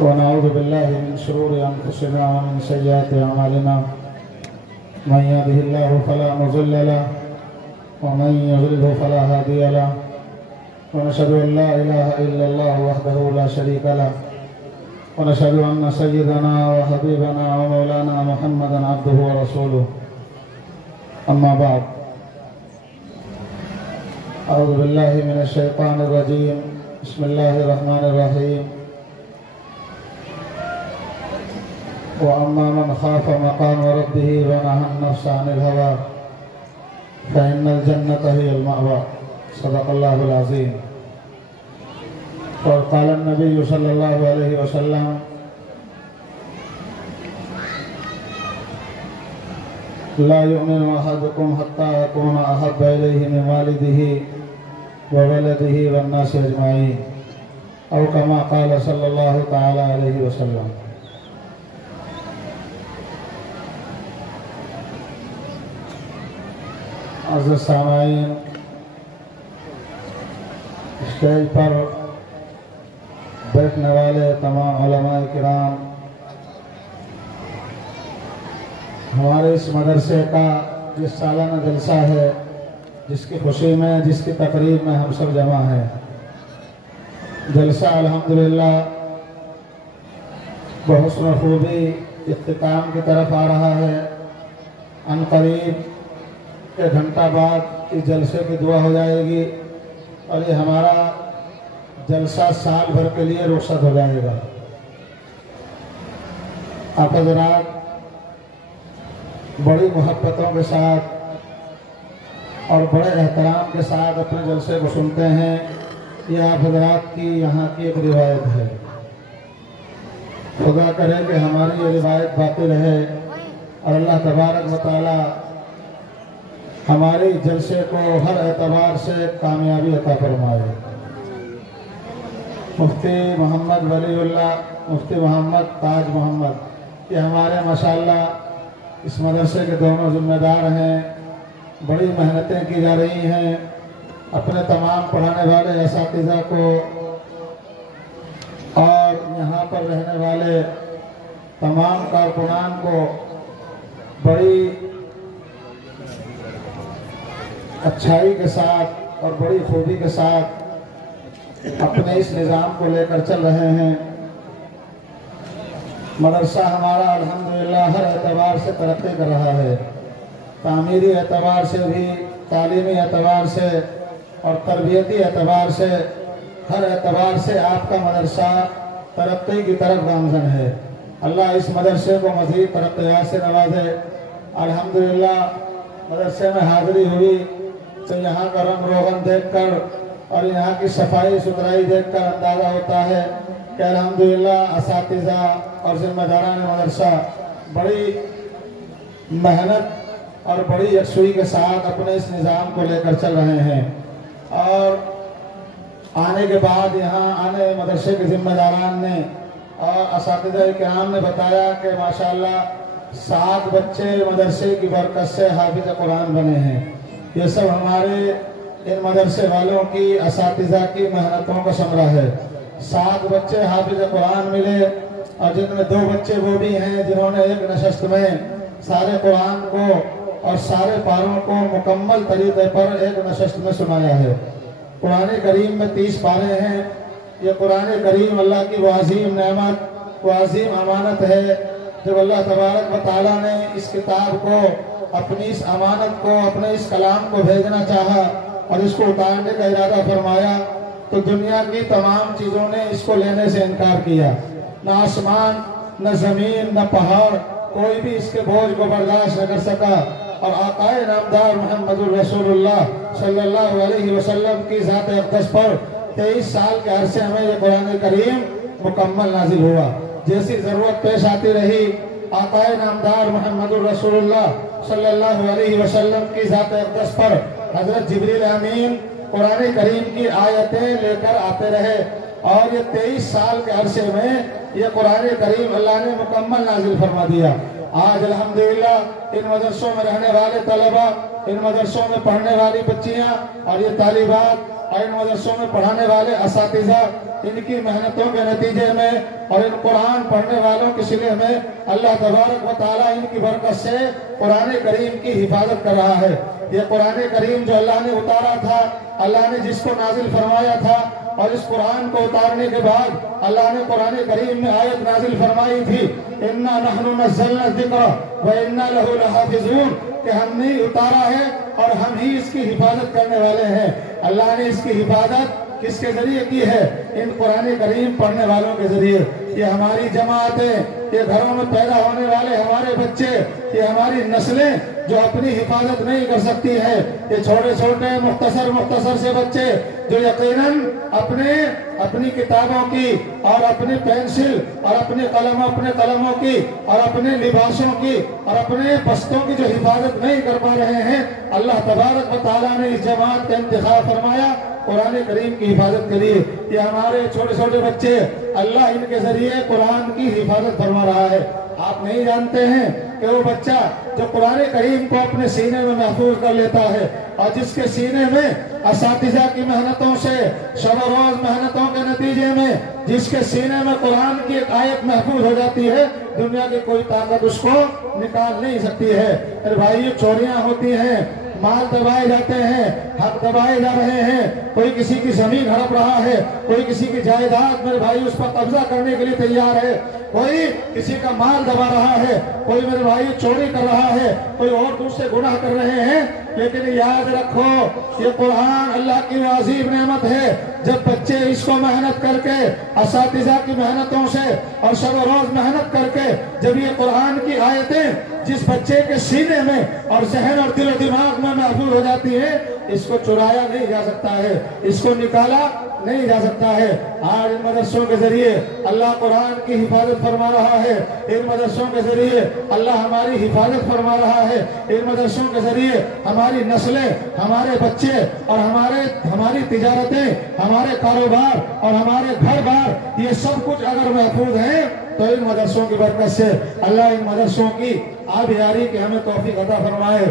ونعوذ بالله من شرور أنفسنا ومن سيئات أعمالنا من يهده الله فلا مضل له ومن يضلل فلا هادي له ونشهد أن لا إله إلا الله وحده لا شريك له ونشهد أن سيدنا وحبيبنا ومولانا محمدا عبده ورسوله أما بعد أعوذ بالله من الشيطان الرجيم بسم الله الرحمن الرحيم وأما من خاف مقام ربه ونهى النفس عن الهوى فإن الجنة هي المأوى صدق الله العظيم. وقال النبي صلى الله عليه وسلم لا يؤمن أحدكم حتى أكون أحب إليه من والده وولده والناس أجمعين أو كما قال صلى الله تعالى عليه وسلم. عزیز سامعین، اسٹیج پر بیٹھنے والے تمام علماء کرام، ہمارے اس مدرسے کا جس سالانہ جلسہ ہے، جس کی خوشی میں، جس کی تقریب میں ہم سب جمع ہیں، جلسہ الحمدللہ بحسن و خوبی اختتام کی طرف آ رہا ہے. ان قریب ایک گھنٹہ بعد اس جلسے کی دعا ہو جائے گی اور یہ ہمارا جلسہ سال بھر کے لیے رخصت ہو جائے گا. آپ حضرات بڑی محبتوں کے ساتھ اور بڑے احترام کے ساتھ اپنے جلسے کو سنتے ہیں. یہ آپ حضرات کی یہاں کی ایک روایت ہے. خدا کرے کہ ہماری یہ روایت باقی رہے اور اللہ تبارک و تعالی ہمارے جلسے کو ہر اعتبار سے کامیابی عطا فرمائے. مفتی محمد ولی اللہ، مفتی محمد تاج محمد، یہ ہمارے ماشاءاللہ اس مدرسے کے دونوں ذمہ دار ہیں. بڑی محنتیں کی جا رہی ہیں. اپنے تمام پڑھانے والے اساتذہ کو اور یہاں پر رہنے والے تمام کارکنان کو بڑی اچھائی کے ساتھ اور بڑی خوبی کے ساتھ اپنے اس نظام کو لے کر چل رہے ہیں. مدرسہ ہمارا الحمدللہ ہر اعتبار سے ترقی کر رہا ہے. تعمیری اعتبار سے بھی، تعلیمی اعتبار سے اور تربیتی اعتبار سے، ہر اعتبار سے آپ کا مدرسہ ترقی کی طرف گامزن ہے. اللہ اس مدرسے کو مزید ترقیات سے نوازے. الحمدللہ مدرسے میں حاضری ہوئی تو یہاں کا رنگ روغن دیکھ کر اور یہاں کی صفائی ستھرائی دیکھ کر اندازہ ہوتا ہے کہ الحمدللہ اساتذہ اور ذمہ داران مدرسہ بڑی محنت اور بڑی یکسوئی کے ساتھ اپنے اس نظام کو لے کر چل رہے ہیں. اور آنے کے بعد یہاں آنے مدرسے کے ذمہ داران نے اور اساتذہ کرام نے بتایا کہ ماشاءاللہ 7 بچے مدرسے کی برکت سے حافظ قرآن بنے ہیں. یہ سب ہمارے ان مدرسے والوں کی، اساتذہ کی محنتوں کا ثمرہ ہے. 7 بچے حافظ قرآن ملے اور جن میں 2 بچے وہ بھی ہیں جنہوں نے ایک نشست میں سارے قرآن کو اور سارے پاروں کو مکمل طریقے پر ایک نشست میں سنایا ہے. قرآن کریم میں 30 پارے ہیں. یہ قرآن کریم اللہ کی وہ عظیم نعمت، وہ عظیم امانت ہے. جب اللہ تبارک و تعالیٰ نے اس کتاب کو، اپنی اس امانت کو، اپنے اس کلام کو بھیجنا چاہا اور اس کو اتارنے کا ارادہ فرمایا تو دنیا کی تمام چیزوں نے اس کو لینے سے انکار کیا. نہ آسمان، نہ زمین، نہ پہاڑ، کوئی بھی اس کے بوجھ کو برداشت نہ کر سکا. اور آقا نامدار محمد الرسول اللہ صلی اللہ علیہ وسلم کی ذات اقدس پر 23 سال کے عرصے میں یہ قرآن کریم مکمل نازل ہوا. جیسی ضرورت پیش آتی رہی، آقا نامدار محمد الرسول اللہ صلی اللہ علیہ وسلم کی ذات اقدس پر حضرت جبریل امین قرآن کریم کی آیتیں لے کر آتے رہے اور یہ 23 سال کے عرصے میں یہ قرآن کریم اللہ نے مکمل نازل فرما دیا. آج الحمدللہ ان مدرسوں میں رہنے والے طلبہ، ان مدرسوں میں پڑھنے والی بچیاں اور یہ طالبات اور ان مدرسوں میں پڑھانے والے اساتذہ ان کی محنتوں کے نتیجے میں اور ان قرآن پڑھنے والوں کے صلے میں اللہ تبارک و تعالیٰ ان کی برکت سے قرآن کریم کی حفاظت کر رہا ہے۔ یہ قرآن کریم جو اللہ نے اتارا تھا، اللہ نے جس کو نازل فرمایا تھا، اور اس قرآن کو اتارنے کے بعد اللہ نے قرآن کریم میں آیت نازل فرمائی تھی، اِنَّا نَحْنُ نَزَّلْنَا الذِّكْرَ وَإِنَّا لَهُ لَحَافِظُونَ، کہ ہم نے اتارا ہے اور ہم ہی اس کی حفاظت کرنے والے ہیں۔ اللہ نے اس کی حفاظت کس کے ذریعے کی ہے؟ ان قرآن کریم پڑھنے والوں کے ذریعے۔ یہ ہماری جماعتیں، یہ گھروں میں پیدا ہونے والے ہمارے بچے، یہ ہماری نسلیں جو اپنی حفاظت نہیں کر سکتی ہے، یہ چھوٹے چھوٹے مختصر سے بچے جو یقیناً اپنی کتابوں کی اور اپنی پینسل اور اپنے قلموں کی اور اپنے لباسوں کی اور اپنے بستوں کی جو حفاظت نہیں کر پا رہے ہیں، اللہ تبارک و تعالیٰ نے اس جماعت کا انتخاب فرمایا قرآن کریم کی حفاظت کے لیے۔ یہ ہمارے چھوٹے چھوٹے بچے، اللہ ان کے ذریعے قرآن کی حفاظت فرما رہا ہے۔ آپ نہیں جانتے ہیں کہ وہ بچہ جو قرآن کریم کو اپنے سینے میں محفوظ کر لیتا ہے اور جس کے سینے میں اساتذہ کی محنتوں سے، شب و روز محنتوں کے نتیجے میں جس کے سینے میں قرآن کی ایک آیت محفوظ ہو جاتی ہے، دنیا کی کوئی طاقت اس کو نکال نہیں سکتی ہے۔ میرے بھائی، چوریاں ہوتی ہیں، مال دبائے جاتے ہیں، حق دبائے جا رہے ہیں، کوئی کسی کی زمین ہڑپ رہا ہے، کوئی کسی کی جائیداد میرے بھائی اس پر قبضہ کرنے کے لیے تیار ہے، کوئی کسی کا مال دبا رہا ہے، کوئی میرے بھائی چوری کر رہا ہے، کوئی اور دوسرے گناہ کر رہے ہیں، لیکن یاد رکھو یہ قرآن اللہ کی عظیم نعمت ہے۔ جب بچے اس کو محنت کر کے، اساتذہ کی محنتوں سے اور شب و روز محنت کر کے جب یہ قرآن کی آیتیں جس بچے کے سینے میں اور ذہن اور دل و دماغ میں محفوظ ہو جاتی ہے، اس کو چرایا نہیں جا سکتا ہے، اس کو نکالا نہیں جا سکتا ہے۔ آج ان مدرسوں کے ذریعے اللہ قرآن کی حفاظت فرما رہا ہے، ان مدرسوں کے ذریعے اللہ ہماری حفاظت فرما رہا ہے، ان مدرسوں کے ذریعے ہماری نسلیں، ہمارے بچے اور ہماری تجارتیں، ہمارے کاروبار اور ہمارے گھر بار، یہ سب کچھ اگر محفوظ ہیں تو ان مدرسوں کی برکت سے اللہ ان مدرسوں کی آبیاری کی ہمیں توفیق عطا فرمائے۔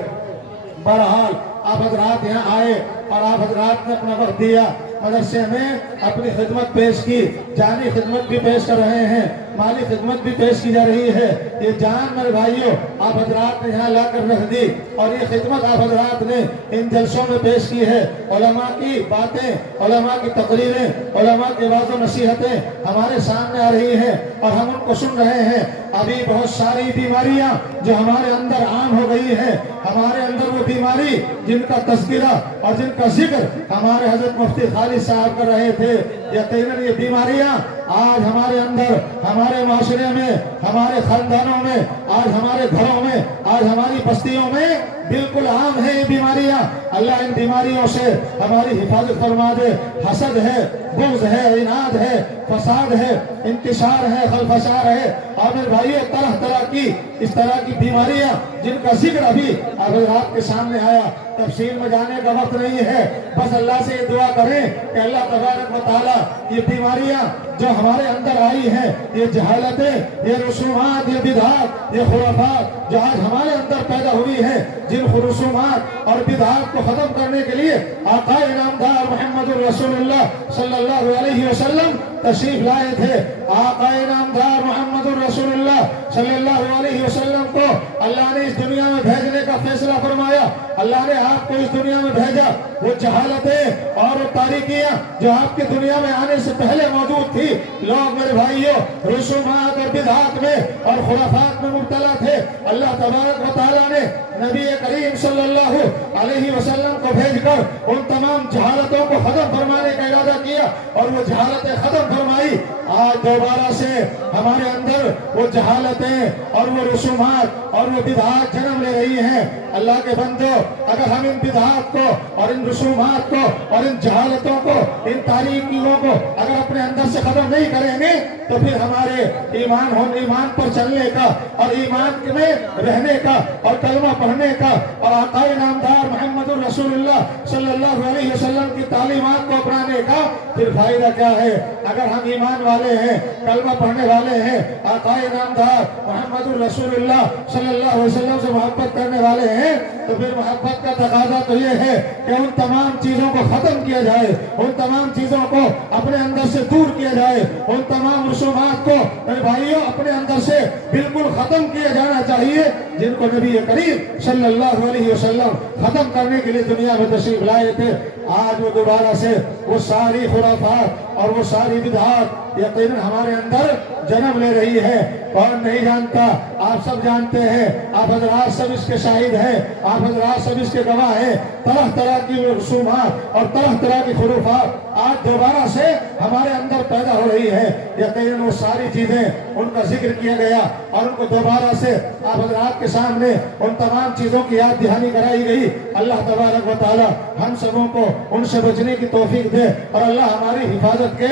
بہرحال آپ حضرات یہاں آئے اور آپ حضرات نے اپنا وقت دیا، مدرسے میں اپنی خدمت پیش کی، جانی خدمت بھی پیش کر رہے ہیں، مالی خدمت بھی پیش کی جا رہی ہے۔ یہ جان میرے بھائیوں آپ حضرات نے یہاں لا کر رکھ دی اور یہ خدمت آپ حضرات نے ان جلسوں میں پیش کی ہے۔ علماء کی باتیں، علماء کی تقریریں، علماء کی واضح و نصیحتیں ہمارے سامنے آ رہی ہیں اور ہم ان کو سن رہے ہیں۔ ابھی بہت ساری بیماریاں جو ہمارے اندر عام ہو گئی ہیں، ہمارے اندر وہ بیماری جن کا تذکرہ اور جن کا ذکر ہمارے حضرت مفتی خالد صاحب کر رہے تھے، یقیناً یہ بیماریاں آج ہمارے اندر، ہمارے معاشرے میں، ہمارے خاندانوں میں، آج ہمارے گھروں میں، آج ہماری بستیوں میں بالکل عام ہے یہ بیماریاں۔ اللہ ان بیماریوں سے ہماری حفاظت فرما دے۔ حسد ہے، بغض ہے، عناد ہے، فساد ہے، انتشار ہے، خلفشار ہے، اور میرے بھائیوں طرح طرح کی اس طرح کی بیماریاں جن کا ذکر ابھی آپ کے سامنے آیا، تفصیل میں جانے کا وقت نہیں ہے، بس اللہ سے یہ دعا کریں کہ اللہ تبارک و تعالیٰ یہ بیماریاں جو ہمارے اندر آئی ہیں، یہ جہالتیں، یہ رسومات، یہ بدعات، یہ خرافات جو آج ہمارے اندر پیدا ہوئی ہیں، جن رسومات اور بدعات کو ختم کرنے کے لیے آقا انعامدار محمد الرسول اللہ صلی اللہ علیہ وسلم تشریف لائے تھے۔ آقا انعامدار محمد الرسول اللہ صلی اللہ علیہ وسلم کو اللہ نے اس دنیا میں بھیجنے کا فیصلہ فرمایا۔ اللہ نے آپ کو اس دنیا میں بھیجا، وہ جہالتیں اور وہ تاریکیاں جو آپ کی دنیا میں آنے سے پہلے موجود تھی، لوگ میرے بھائیوں رسومات اور بدعات میں اور خرافات میں مبتلا تھے، اللہ تبارک و تعالیٰ نے نبی کریم صلی اللہ علیہ وسلم کو بھیج کر ان تمام جہالتوں کو ختم فرمانے کا ارادہ کیا اور وہ جہالتیں ختم فرمائی۔ آج دوبارہ سے ہمارے اندر وہ جہالتیں اور وہ رسومات اور وہ بدعات جنم لے رہی ہیں۔ اللہ کے بندو، اگر ہم ان بدعات کو اور ان رسومات کو اور ان جہالتوں کو، ان تاریکیوں کو اگر اپنے اندر سے ختم نہیں کریں گے تو پھر ہمارے ایمان پر چلنے کا اور ایمان میں رہنے کا اور کلمہ پڑھنے کا اور آقا انعامدار محمد الرسول اللہ صلی اللہ علیہ وسلم کی تعلیمات کو اپنانے کا پھر فائدہ کیا ہے؟ اگر ہم ایمان والے ہیں، کلمہ پڑھنے کرنے والے ہیں آقائے نامدار محمد الرسول اللہ صلی اللہ علیہ وسلم سے محبت کرنے والے ہیں تو پھر محبت کا تقاضا تو یہ ہے کہ ان تمام چیزوں کو ختم کیا جائے، ان تمام چیزوں کو اپنے اندر سے دور کیا جائے، ان تمام رسومات کو میرے بھائیوں اپنے اندر سے بالکل ختم کیا جانا چاہیے جن کو نبی کریم صلی اللہ علیہ وسلم ختم کرنے کے لیے دنیا میں تشریف لائے تھے۔ آج وہ دوبارہ سے وہ ساری خرافات اور وہ ساری بدعات یقیناً ہمارے اندر جنم لے رہی ہے۔ کون نہیں جانتا؟ آپ سب جانتے ہیں، آپ حضرات سب اس کے شاہد ہیں، آپ حضرات سب اس کے گواہ ہیں۔ طرح طرح کی رسومات اور طرح طرح کی خرافات آج دوبارہ سے ہمارے اندر پیدا ہو رہی ہے۔ یقیناً وہ ساری چیزیں ان کا ذکر کیا گیا اور ان کو دوبارہ سے آپ حضرات کے سامنے ان تمام چیزوں کی یاد دہانی کرائی گئی۔ اللہ تبارک و تعالی ہم سبوں کو ان سے بچنے کی توفیق دے اور اللہ ہماری حفاظت کے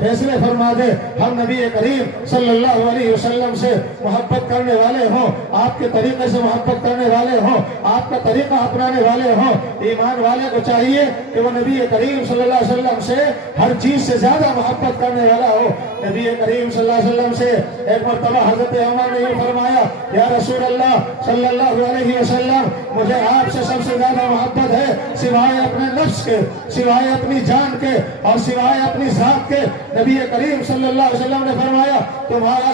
فیصلے فرما دے۔ ہم نبی کریم صلی اللہ علیہ وسلم سے محبت کرنے والے ہوں، آپ کے طریقے سے محبت کرنے والے ہوں، آپ کا طریقہ اپنانے والے ہوں۔ ایمان والے کو چاہیے کہ وہ نبی کریم صلی اللہ علیہ وسلم سے ہر چیز سے زیادہ محبت کرنے والا ہو۔ نبی کریم صلی اللہ علیہ وسلم سے ایک مرتبہ حضرت عمر نے یہ فرمایا، یا رسول اللہ صلی اللہ علیہ وسلم، مجھے آپ سے سب سے زیادہ محبت ہے سوائے اپنے نفس کے، سوائے اپنی جان کے اور سوائے اپنی ذات کے۔ نبی کریم صلی اللہ علیہ وسلم نے فرمایا، تمہارا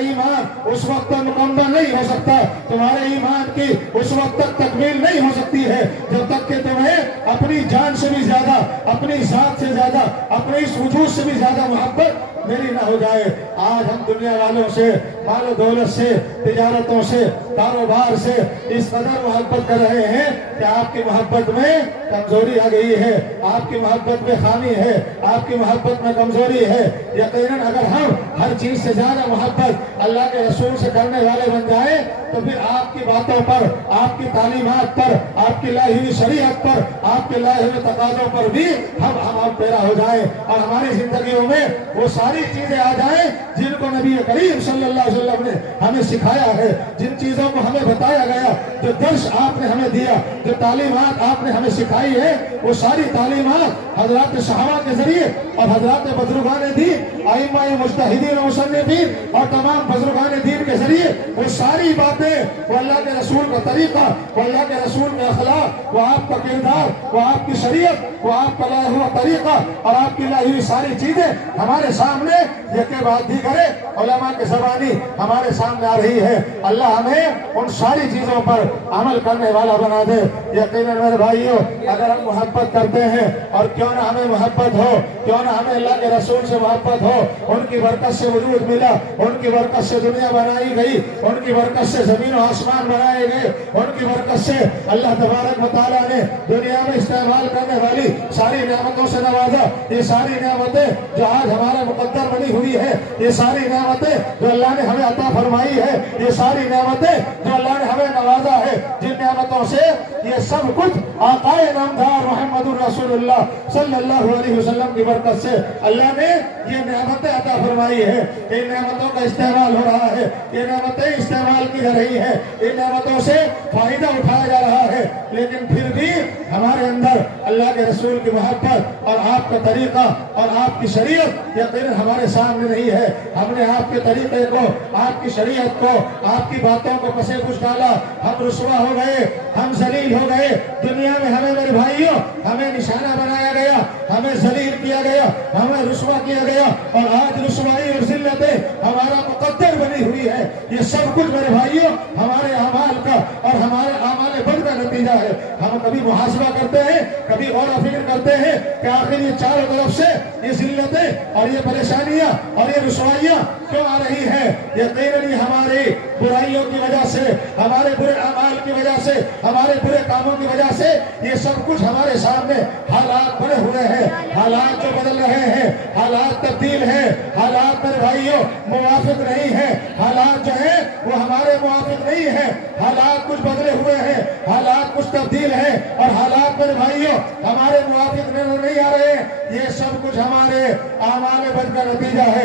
ایمان اس وقت تک مکمل نہیں ہو سکتا، تمہارے ایمان کی اس وقت تک تکمیل نہیں ہو سکتی ہے جب تک کہ تمہیں اپنی جان سے بھی زیادہ، اپنی ذات سے زیادہ، اپنے اس وجود سے بھی زیادہ محبت میری نہ ہو جائے۔ آج ہم دنیا والوں سے، مال و دولت سے، تجارتوں سے، کاروبار سے اس قدر محبت کر رہے ہیں کہ آپ کی محبت میں کمزوری آ گئی ہے، آپ کی محبت میں خامی ہے، آپ کی محبت میں کمزوری ہے۔ یقیناً اگر ہم ہر چیز سے زیادہ محبت اللہ کے رسول سے کرنے والے بن جائیں تو پھر آپ کی باتوں پر، آپ کی تعلیمات پر، آپ کی لائی ہوئی شریعت پر، آپ کے لائے ہوئے تقاضوں پر بھی ہم پیرا ہو جائیں اور ہماری زندگیوں میں وہ ساری چیزیں آ جائیں جن کو نبی کریم صلی اللہ علیہ وسلم نے ہمیں سکھایا ہے، جن چیزوں کو ہمیں بتایا گیا، جو درس آپ نے ہمیں دیا، جو تعلیمات آپ نے ہمیں سکھائی ہے، وہ ساری تعلیمات حضرات صحابہ کے ذریعے اور حضرات بزرگان دین، ائمہ مجتہدین و مصنفین اور تمام بزرگان دین کے ذریعے وہ ساری باتیں، وہ اللہ کے رسول کا طریقہ، وہ اللہ کے رسول کے اخلاق، وہ آپ کا کردار، وہ آپ کی شریعت، وہ آپ کا لایا ہوا طریقہ اور آپ کی لائی ہوئی ساری چیزیں ہمارے سامنے یکے بعد دیگرے علماء کے زبانی ہمارے سامنے آ رہی ہے۔ اللہ ہمیں ان ساری چیزوں پر عمل کرنے والا بنا دے۔ یقیناً میرے بھائیوں، اگر ہم محبت کرتے ہیں، اور کیوں نہ ہمیں محبت ہو، کیوں نہ ہمیں اللہ کے رسول سے محبت ہو، ان کی برکت سے وجود ملا، ان کی برکت سے دنیا بنائی گئی، ان کی برکت سے زمین و آسمان بنائے گئے، ان کی برکت سے اللہ تبارک و تعالیٰ نے دنیا میں استعمال کرنے والی ساری نعمتوں سے نوازا۔ یہ ساری نعمتیں جو آج ہمارے مقدر بنی ہوئی ہے، یہ ساری نعمتیں جو اللہ نے ہمیں عطا فرمائی ہے، یہ ساری نعمتیں جو اللہ نے ہمیں نوازا ہے، جن نعمتوں سے یہ سب کچھ آقائے نامدار محمد الرسول اللہ صلی اللہ علیہ وسلم کی برکت سے اللہ نے یہ نعمتیں عطا فرمائی ہے۔ ان نعمتوں کا استعمال ہو رہا ہے، یہ نعمتیں استعمال کی جا رہی ہے، ان نعمتوں سے فائدہ اٹھایا جا رہا ہے، لیکن پھر بھی ہمارے اندر اللہ کے رسول کی محبت اور آپ کا طریقہ اور آپ کی شریعت یقیناً ہمارے سامنے نہیں ہے۔ ہم نے آپ کے طریقے کو، آپ کی شریعت کو، آپ کی باتوں کو پسے پوچھ ڈالا، ہم رسوا ہو گئے، ہم ذلیل ہو گئے۔ دنیا میں ہمیں میرے بھائیوں ہمیں نشانہ بنایا گیا، ہمیں ذلیل کیا گیا، ہمیں رسوا کیا گیا، اور آج رسوائی اور ذلتیں ہمارا مقدر بنی ہوئی ہے۔ یہ سب کچھ میرے بھائیوں ہمارے اعمال کا اور ہمارے اعمال بد کا نتیجہ ہے۔ ہم کبھی محاسبہ کرتے ہیں، کبھی غور و فکر کرتے ہیں کہ آخر یہ چاروں طرف سے یہ ذلتیں اور یہ پریشانیاں اور یہ رسوائیاں کیوں آ رہی ہیں؟ یقیناً یہ ہماری برائیوں کی وجہ سے، ہمارے برے اعمال کی وجہ سے، ہمارے برے کاموں کی وجہ سے یہ سب کچھ ہمارے سامنے حالات بنے ہوئے ہیں۔ حالات جو بدل رہے ہیں، حالات تبدیل ہیں، حالات میرے بھائیوں موافق نہیں ہیں، حالات جو ہیں وہ ہمارے موافق نہیں ہیں، حالات کچھ بدلے ہوئے ہیں، حالات کچھ تبدیل ہیں، اور حالات میرے بھائیوں ہمارے موافق نہیں آ رہے ہیں۔ یہ سب کچھ ہمارے اعمال بد کا نتیجہ ہے،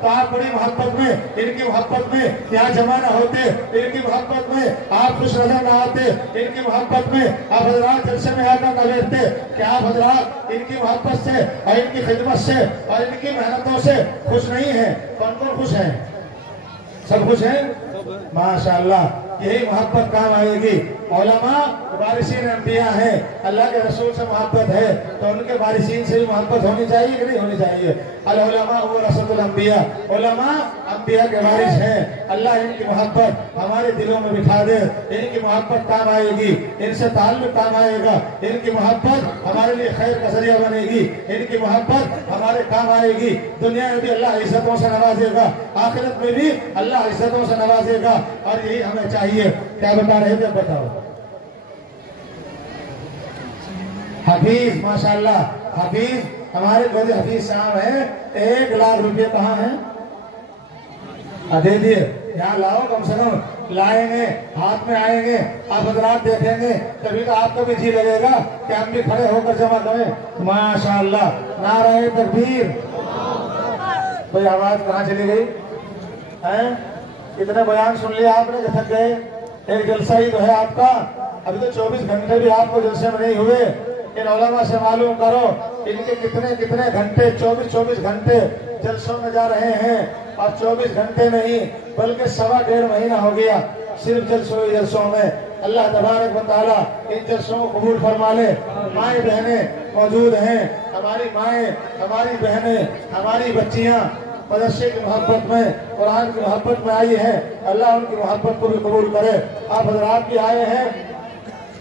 تو آپ بڑی محبت میں ان کی محبت میں یہاں جمع نہ ہوتے، ان کی محبت میں آپ خوش نظر نہ آتے، ان کی محبت میں آپ حضرات جلسے میں آ کر نہ بیٹھتے کہ آپ حضرات ان کی محبت سے اور ان کی خدمت سے اور ان کی محنتوں سے خوش نہیں ہیں۔ کون کون خوش ہیں؟ سب خوش ہیں؟ ماشاءاللہ، یہی محبت کام آئے گی۔ علماء وارثین انبیاء ہیں، اللہ کے رسول سے محبت ہے تو ان کے وارثین سے بھی محبت ہونی چاہیے کہ نہیں ہونی چاہیے؟ العلماء ورثۃ الانبیاء، علماء انبیاء کے وارث ہیں۔ اللہ ان کی محبت ہمارے دلوں میں بٹھا دے، ان کی محبت کام آئے گی، ان سے تعلق کام آئے گا، ان کی محبت ہمارے لیے خیر کا ذریعہ بنے گی، ان کی محبت ہمارے کام آئے گی۔ دنیا میں بھی اللہ عزتوں سے نوازے گا، آخرت میں بھی اللہ عزتوں سے نوازے گا، اور یہی ہمیں چاہیے۔ کیا بتا رہے تھے؟ بتاؤ۔ حفیظ، ماشاءاللہ حفیظ، ہمارے گودی حفیظ صاحب ہیں۔ 1,00,000 روپے کہاں ہیں؟ دے دیے، یہاں لاؤ، کم سے کم لائیں گے، ہاتھ میں آئیں گے، آپ حضرات دیکھیں گے تبھی تو آپ کو بھی جی لگے گا کہ ہم بھی کھڑے ہو کر جمع کریں۔ ماشاءاللہ، نعرہ تکبیر۔ کوئی آواز کہاں چلی گئی؟ اتنے بیان سن لیا آپ نے کہ تھک گئے؟ ایک جلسہ ہی تو ہے آپ کا، ابھی تو 24 گھنٹے بھی آپ کو جلسے میں نہیں ہوئے۔ ان علماء سے معلوم کرو ان کے کتنے گھنٹے، 24 گھنٹے جلسوں میں جا رہے ہیں، اور 24 گھنٹے نہیں بلکہ 1.5 مہینہ ہو گیا صرف جلسوں میں۔ اللہ تبارک و تعالیٰ ان جلسوں کو قبول فرما لے۔ مائیں بہنیں موجود ہیں، ہماری مائیں، ہماری بہنیں، ہماری بچیاں مدرسے کی محبت میں، قرآن کی محبت میں آئی ہے، اللہ ان کی محبت کو بھی قبول کرے۔ آپ حضرات بھی آئے ہیں،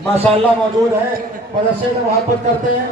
ماشاءاللہ موجود ہیں، مدرسے میں محبت کرتے ہیں،